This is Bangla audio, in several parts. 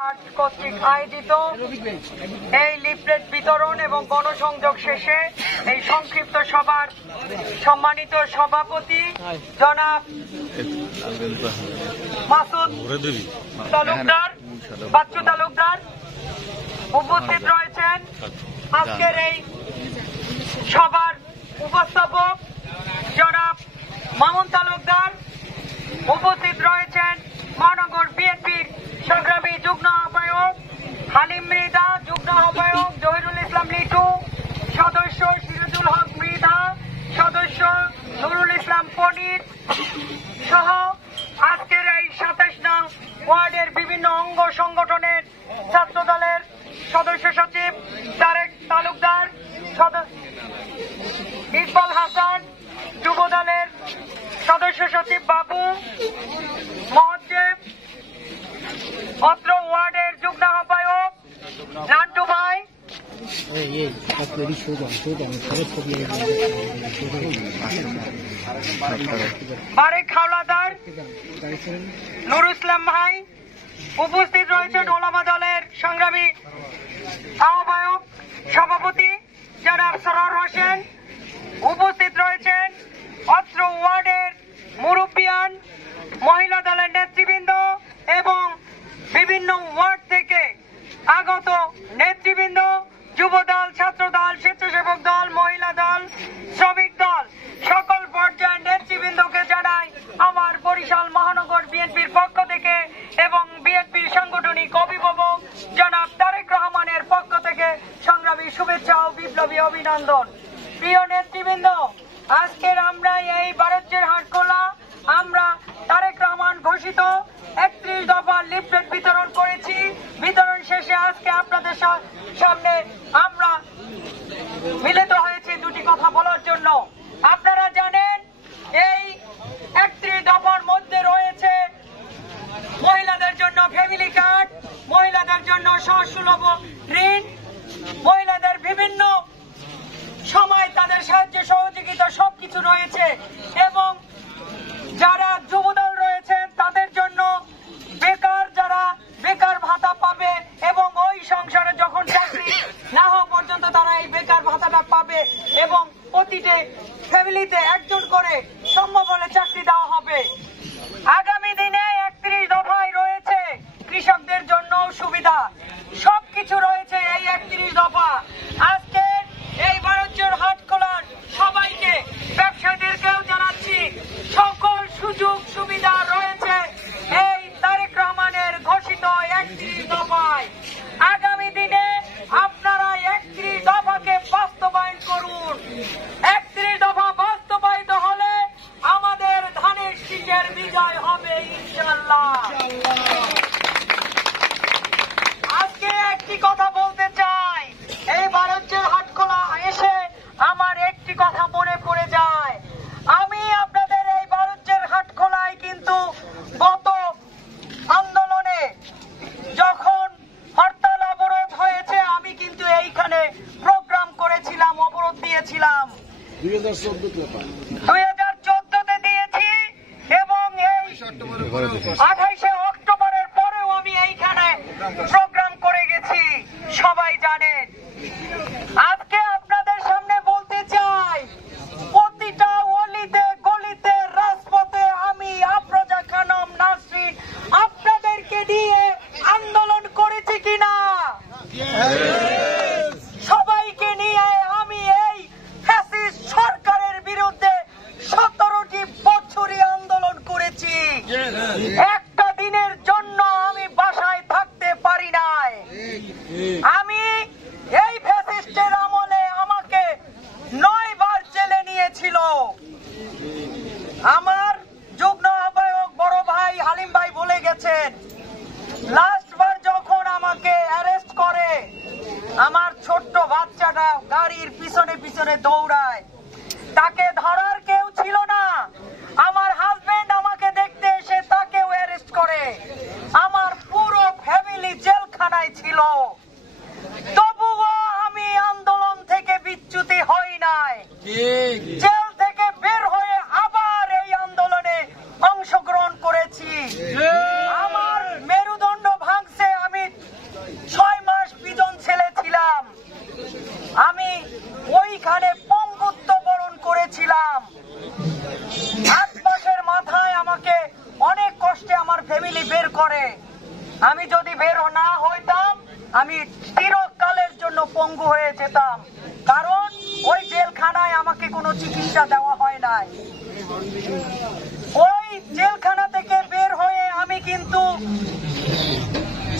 কর্তৃক আয়োজিত এই লিফলেট বিতরণ এবং গণসংযোগ শেষে এই সংক্ষিপ্ত সভার সম্মানিত সভাপতি জনাব মাসুদ তালুকদার বাচ্চু তালুকদার উপস্থিত রয়েছেন। আজকের এই সভার উপস্থাপক জনাব মামুন তালুকদার উপস্থিত রয়েছেন। মহানগর বিএনপির সংগ্রামী যুগ্ম আহ্বায়ক হালিম মৃধা, যুগ্ম আহ্বায়ক জহিরুল ইসলাম লিটু, সদস্য সিরাজুল হক মৃধা, সদস্য নুরুল ইসলাম পনির সহ আজকের এই ২৭ নং ওয়ার্ডের বিভিন্ন অঙ্গ সংগঠনের ছাত্র দলের সদস্য সচিব তারেক তালুকদার, ইকবাল হাসান, যুব দলের সদস্য সচিব বাবু মহজ্জেব, অত্র ওয়ার্ডের যুগ্ম আহ্বায়ক নান্টু ভাই, বারেক হাওলাদার, নুর ইসলাম ভাই, উপস্থিত রয়েছেন ওলামা দলের সংগ্রামী আহ্বায়ক সভাপতি জনাব সরোয়ার হোসেন, উপস্থিত রয়েছেন অত্র ওয়ার্ডের মুরব্বিয়ান, মহিলা দলের নেতৃবৃন্দ এবং বিভিন্ন ওয়ার্ড থেকে আগত নেতৃবৃন্দ, যুব দল, ছাত্র দল, স্বেচ্ছাসেবক দল, মহিলা দল, শ্রমিক দল, সকল পর্যায়ের নেতৃবৃন্দকে জানাই আমার বরিশাল মহানগর বিএনপির পক্ষ থেকে এবং বিএনপির সাংগঠনিক অভিভাবক জনাব তারেক রহমানের পক্ষ থেকে সংগ্রামী শুভেচ্ছা ও বিপ্লবী অভিনন্দন। প্রিয় নেতৃবৃন্দ, আজকের আমরা এই বারজ্যের হাটখোলা আমরা তারেক রহমান ঘোষিত ৩১ দফা লিফলেট বিতরণ করেছি। বিতরণ শেষে আজকে আপনাদের সামনে আমরা মিলিত হয়েছি দুটি কথা বলার জন্য। আপনারা জানেন এই ৩১ দফার মধ্যে রয়েছে মহিলাদের জন্য ফ্যামিলি কার্ড, মহিলাদের জন্য সহজলভ্য ঋণ, মহিলাদের বিভিন্ন সময় তাদের সাহায্য সহযোগিতা সবকিছু রয়েছে এবং যারা যুবদল রয়েছেন তাদের জন্য বেকার যারা বেকার ভাতা পাবে এবং ওই সংসারে যখন চাকরি না হওয়া পর্যন্ত তারা এই বেকার ভাতাটা পাবে এবং প্রতিটি ফ্যামিলিতে একজন করে সম্ভব হলে চাকরি দেওয়া হবে। আগামী দিনে ৩১ দফায় রয়েছে কৃষকদের জন্য সুবিধা, সবকিছু রয়েছে এই ৩১ দফা। আজকে এই বারজ্যের হাট খোলার সবাইকে ব্যবসায়ীদেরকেও জানাচ্ছি সকল সুযোগ সুবিধা রয়েছে এই তারেক রহমানের ঘোষিত ৩১ দফায়। আগামী দিনে আপনারা ৩১ দফাকে বাস্তবায়ন করুন। ৩১ দফা বাস্তবায়িত হলে আমাদের ধানের শীষের বিজয় হবে ইনশাআল্লাহ। আজকে একটি কথা বলতে চাই, এই বারজ্যের হাটখোলা এসে আমার একটি কথা মনে পড়ে যায়। আমি আপনাদের এই বারজ্যের হাটখোলায় কিন্তু গত আন্দোলনে যখন হরতাল অবরোধ হয়েছে আমি কিন্তু এইখানে প্রোগ্রাম করেছিলাম, অবরোধ দিয়েছিলাম 2014-তে দিয়েছি এবং এই 28শে অক্টোবরের পরেও আমি এইখানে প্রোগ্রাম করে গেছি, সবাই জানেন। আজকে আপনাদের সামনে বলতে চাই, প্রতিটা অলিতে গলিতে রাজপথে আমি আফরোজা খানম নাসরিন আপনাদেরকে দিয়ে আন্দোলন করেছি কিনা? সবাইকে নিয়ে আমি এই ফ্যাসিস্ট সরকারের বিরুদ্ধে 17টি বছরই আন্দোলন করেছি। একটা দিনের জন্য আমি বাসায় থাকতে পারি নাই। আমি এই ফ্যাসিস্টের আমলে আমাকে 9 বার জেলে নিয়েছিল। আমার যুগ্ম আহ্বায়ক বড় ভাই হালিম ভাই বলে গেছেন, লাস্ট বার যখন আমাকে অ্যারেস্ট করে আমার ছোট্ট বাচ্চাটা গাড়ির পিছনে পিছনে দৌড়ায়, তাকে ধরার কেউ ছিল না। আমার হাজবেন্ড আমাকে দেখতে এসে তাকেও অ্যারেস্ট করে। আমার পুরো ফ্যামিলি জেলখানায় ছিল। তবুও আমি আন্দোলন থেকে বিচ্যুতি হই নাই। জেল থেকে বের হয়ে আবার এই আন্দোলনে অংশগ্রহণ করেছি। আমার মেরুদণ্ড ভাঙছে, আমি বের না হইতাম আমি চিরকালের জন্য পঙ্গু হয়ে যেতাম, কারণ ওই জেলখানায় আমাকে কোনো চিকিৎসা দেওয়া হয় নাই। ওই জেলখানা থেকে বের হয়ে আমি কিন্তু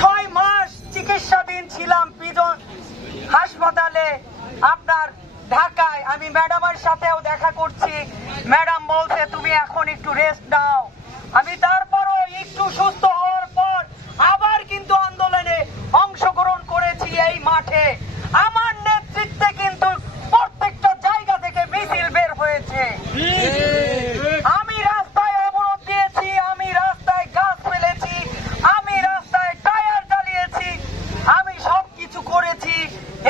6 মাস চিকিৎসাধীন ছিলাম প্রিজন হাসপাতালে আপনার ঢাকায়। আমি ম্যাডামের সাথেও দেখা করছি, ম্যাডাম বলছে তুমি এখন একটু রেস্ট নাও। আমি তারপরও একটু সুস্থ হওয়ার পর আবার কিন্তু আন্দোলনে অংশগ্রহণ করেছি। এই মাঠে আমার নেতৃত্বে কিন্তু প্রত্যেকটা জায়গা থেকে মিছিল বের হয়েছে। আমি রাস্তায় অবরোধ দিয়েছি, আমি রাস্তায় গাছ ফেলেছি, আমি রাস্তায় টায়ার জ্বালিয়েছি, আমি সবকিছু করেছি।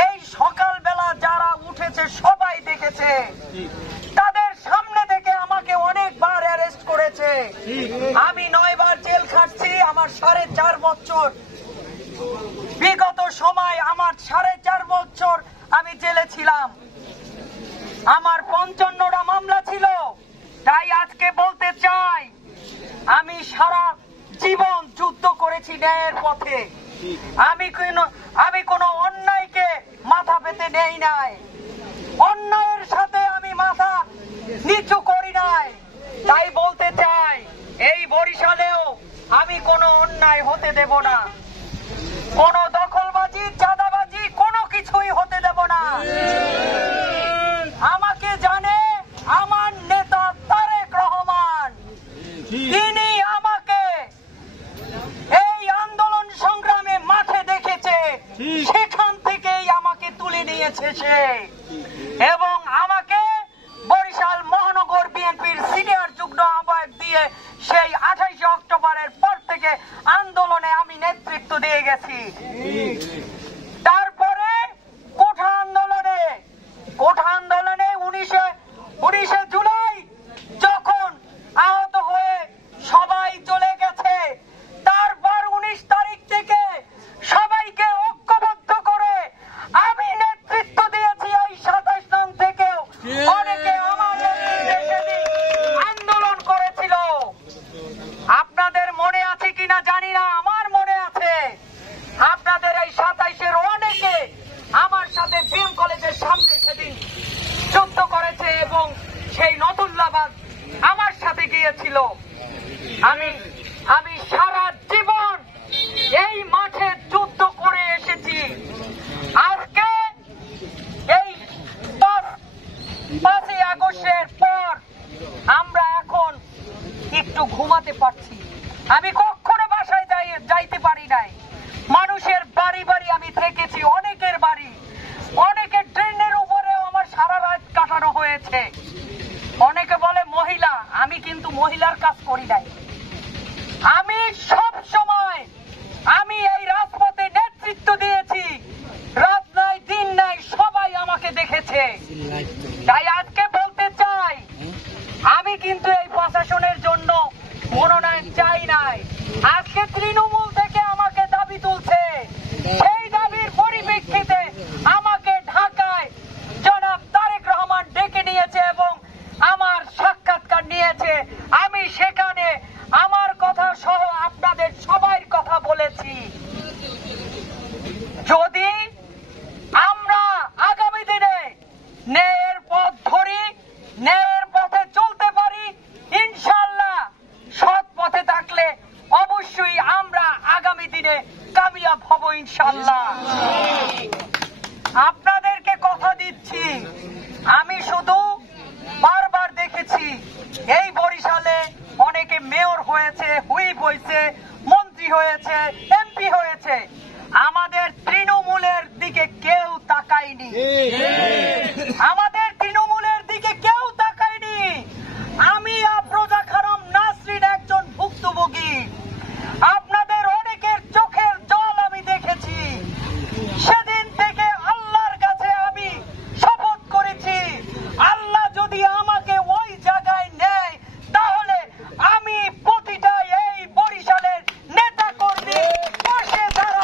এই সকালবেলা যারা উঠেছে সবাই দেখেছে, তাদের সামনে থেকে আমাকে অনেকবার অ্যারেস্ট করেছে। আমি 9 বার জেল খাটছি। আমার 4.5 বছর বিগত সময়, আমার 4.5 বছর আমি জেলে ছিলাম। আমার 55টা মামলা ছিল। তাই আজকে বলতে চাই, আমি সারা জীবন যুদ্ধ করেছি ন্যায়ের পথে। আমি কোনো অন্যায়কে মাথা পেতে নেই নাই, অন্যায়ের সাথে আমি মাথা নিচু করি নাই। তাই বলতে চাই, এই বরিশালেও আমি কোনো অন্যায় হতে দেব না, কোনো দখলবাজি চাঁদাবাজি কোনো কিছুই হতে দেব না। আমাকে জানে আমার নেতা তারেক রহমান, তিনি আমাকে এই আন্দোলন সংগ্রামে মাঠে দেখেছে, সেখান থেকেই আমাকে তুলে নিয়েছে সে, এবং আমাকে বরিশাল মহানগর বিএনপির সিনিয়র যুগ্ম আহ্বায়ক দিয়ে সেই 28 অক্টোবরের পর থেকে আন্দোলনে আমি নেতৃত্ব দিয়ে গেছি। তারপরে কোঠা আন্দোলনে 19 জুলাই যখন আহত হয়ে সবাই চলে গেছে, তারপর 19 তারিখ থেকে সবাইকে ঐক্যবদ্ধ করে আমি নেতৃত্ব দিয়েছি। এই 27 নং থেকেও অনেকে আমার নেতৃত্বে আন্দোলন করেছিল। আপনাদের মনে আছে কিনা জানি না, আমার মনে আছে। আপনাদের এই 27-এর অনেকে আমার সাথে বিএম কলেজের সামনে সেদিন যুদ্ধ করেছে এবং সেই নতুল্লাবাদ আমার সাথে গিয়েছিল। আমি সারা জীবন এই মাঠে যুদ্ধ করে এসেছি। আজকে এই 5ই আগস্টের পর আমরা এখন একটু ঘুমাতে পারছি। আমি কখনো বাসায় যাইতে পারি নাই। মানুষের বাড়ি বাড়ি আমি থেকেছি, অনেকের বাড়ি, অনেকের ট্রেনের উপরেও আমার সারা রাত কাটানো হয়েছে। অনেকে বলে মহিলা, আমি কিন্তু মহিলার কাজ করি নাই। আমি সব সময় আমি এই রাজপথে নেতৃত্ব দিয়েছি, রাত নাই দিন নাই সবাই আমাকে দেখেছে। তাই আজকে বলতে চাই, আমি কিন্তু এই প্রশাসনের জন্য মনোনয়ন চাই নাই। আজকে তৃণমূল থেকে আমাকে দাবি তুলছে, সেই দাবির পরিপ্রেক্ষিতে আমাকে ঢাকায় জনাব তারেক রহমান ডেকে নিয়েছে এবং আমার সাক্ষাৎকার নিয়েছে। আমি সেখানে আমার কথা সহ আপনাদের সবার কথা বলেছি। যদি আমরা আগামী দিনে ন্যায়ের পথ ধরি, ন্যায়ের পথে চলতে পারি, ইনশাআল্লাহ সৎ পথে থাকলে অবশ্যই আমরা আগামী দিনে কামিয়াব হব ইনশাআল্লাহ। আপনাদেরকে কথা দিচ্ছি, আমি শুধু বারবার দেখেছি এই বরিশালে অনেকে মেয়র হয়েছে, হুইপ হয়েছে, মন্ত্রী হয়েছে, এমপি হয়েছে, আমাদের তৃণমূলের দিকে কেউ তাকায়নি। আমাদের তৃণমূলের দিকে কেউ তাকায়নি। আমি আফরোজা খানম নাসরিন একজন ভুক্তভোগী। আপনাদের অনেকের চোখের জল আমি দেখেছি। সেদিন থেকে আল্লাহর কাছে আমি শপথ করেছি, আল্লাহ যদি আমাকে ওই জায়গায় নেয় তাহলে আমি প্রতিটা এই বরিশালের নেতা কর্মী বসে তারা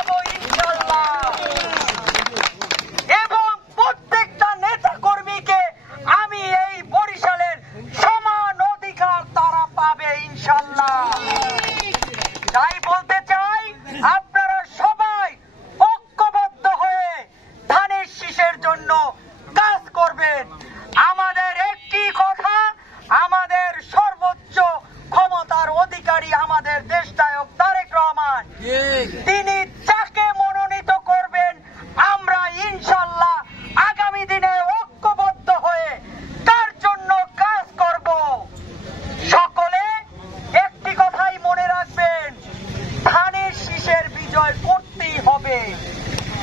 হবে।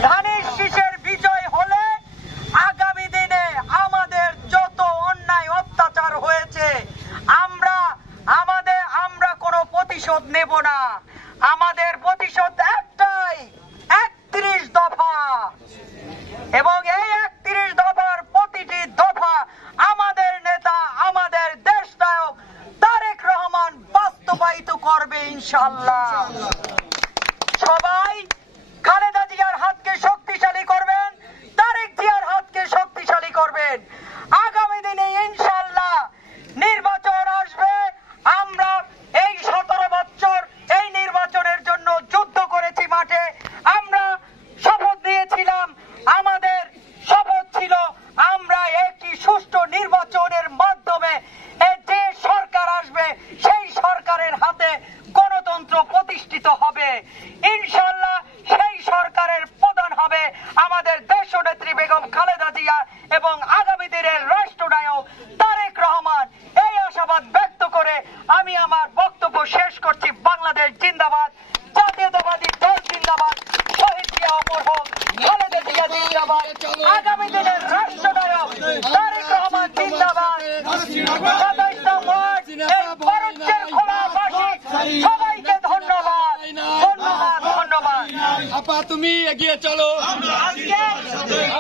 ধানের শীষের বিজয় হলে আগামী দিনে আমাদের যত অন্যায় অত্যাচার হয়েছে আমরা কোনো প্রতিশোধ নেব না। আমাদের প্রতিশোধ একটাই, 31 দফা, এবং এই 31 দফার প্রতিটি দফা আমাদের নেতা, আমাদের দেশনায়ক তারেক রহমান বাস্তবায়িত করবে ইনশাআল্লাহ। সবাই খালেদা জিয়ার হাতকে শক্তিশালী করবেন, তারেক জিয়ার হাতকে শক্তিশালী করবেন। আগামী দিনে ইনশাআল্লাহ নির্বাচন আসবে। আমরা এই 17 বছর এই নির্বাচনের জন্য যুদ্ধ করেছি মাঠে। আমরা শপথ নিয়েছিলাম, আমাদের শপথ ছিল আমরা একটি সুষ্ঠু নির্বাচনের মাধ্যমে যে সরকার আসবে সেই সরকারের হাতে গণতন্ত্র প্রতিষ্ঠিত হবে। ইনশাআল্লাহ সেই সরকারের প্রধান হবে আমাদের দেশনেত্রী বেগম খালেদা জিয়া এবং আগামী দিনের রাষ্ট্রনায়ক তারেক রহমান। এই আশাবাদ ব্যক্ত করে আমি আমার বক্তব্য শেষ করছি। বাংলাদেশ জিন্দাবাদ, জাতীয়তাবাদী দল জিন্দাবাদ, শহীদ জিয়া অমর হোক, খালেদা জিয়া জিন্দাবাদ, আগামী দিনের রাষ্ট্রনায়ক তারেক রহমান জিন্দাবাদ। 27 নম্বর এই ভারতের খোলাবাসী সবাইকে ধন্যবাদ, ধন্যবাদ, ধন্যবাদ। আপা তুমি এগিয়ে চলো,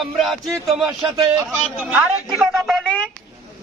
আমরা আছি তোমার সাথে। আরেকটি কথা বলি,